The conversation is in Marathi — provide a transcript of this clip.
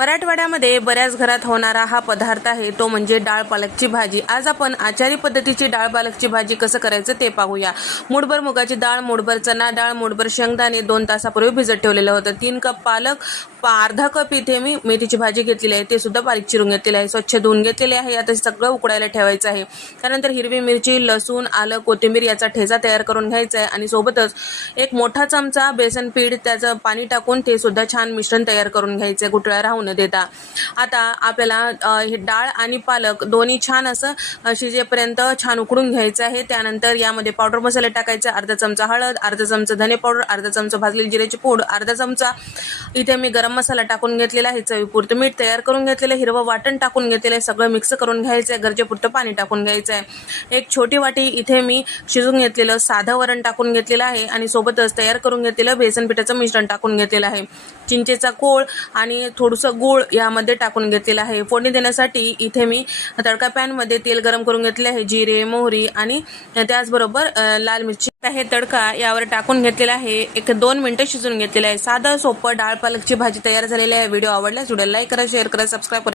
मराठवाड्यामध्ये बऱ्याच घरात होणारा हा पदार्थ आहे तो म्हणजे डाळ पालकची भाजी. आज आपण आचारी पद्धतीची डाळ पालकची भाजी कसं करायचं ते पाहूया. मुठभर मुगाची डाळ मुठभर चना डाळ मुठभर शेंगदाणे दोन तासापूर्वी भिजत ठेवलेलं होतं. तीन कप पालक अर्धा कप इथे मी मेथीची भाजी घेतलेली आहे. ते सुद्धा बारीक चिरून घेतलेले आहे. स्वच्छ धुवून घेतलेले आहे. आता हे सगळं उकडायला ठेवायचं आहे. त्यानंतर हिरवी मिरची लसूण आलं कोथिंबीर याचा ठेचा तयार करून घ्यायचा आहे. आणि सोबतच एक मोठा चमचा बेसन पीठ त्याचं पाणी टाकून ते सुद्धा छान मिश्रण तयार करून घ्यायचं आहे. गुटळ्या राहू न देता. आता आपल्याला हे डाळ आणि पालक दोन्ही छान असं शिजेपर्यंत छान उकडून घ्यायचं आहे. त्यानंतर यामध्ये पावडर मसाले टाकायचे अर्धा चमचा हळद अर्धा चमचा धने पावडर अर्धा चमचा भाजलेली जिऱ्याची पूड अर्धा चमचा इथे मी गरम मसाला टाकून घेतलेला आहे चवीपुरतं मीठ तयार करून घेतलेलं आहे, हिरवं वाटण टाकून घेतलेलं आहे सगळं मिक्स करून घ्यायचं आहे गरजेपुरतं पाणी टाकून घ्यायचं आहे एक छोटी वाटी इथे मी शिजून घेतलेलं साधं वरण टाकून घेतलेलं आहे आणि सोबतच तयार करून घेतलेलं बेसन पिठाचं मिश्रण टाकून घेतलेलं आहे. चिंचेचा कोळ आणि थोडंसं गूळ यामध्ये टाकून घेतलेलं आहे. फोडणी देण्यासाठी इथे मी तडका पॅनमध्ये तेल गरम करून घेतले आहे जिरे मोहरी आणि त्याचबरोबर लाल मिरची. हे तडका यावर टाकून घेतलेला आहे. एक दोन मिनटं शिजून घेतलेलं आहे. साधं सोपं डाळ पालकची भाजी तयार झालेली आहे. व्हिडिओ आवडल्यास व्हिडिओ लाईक करा शेअर करा सबस्क्राईब करा.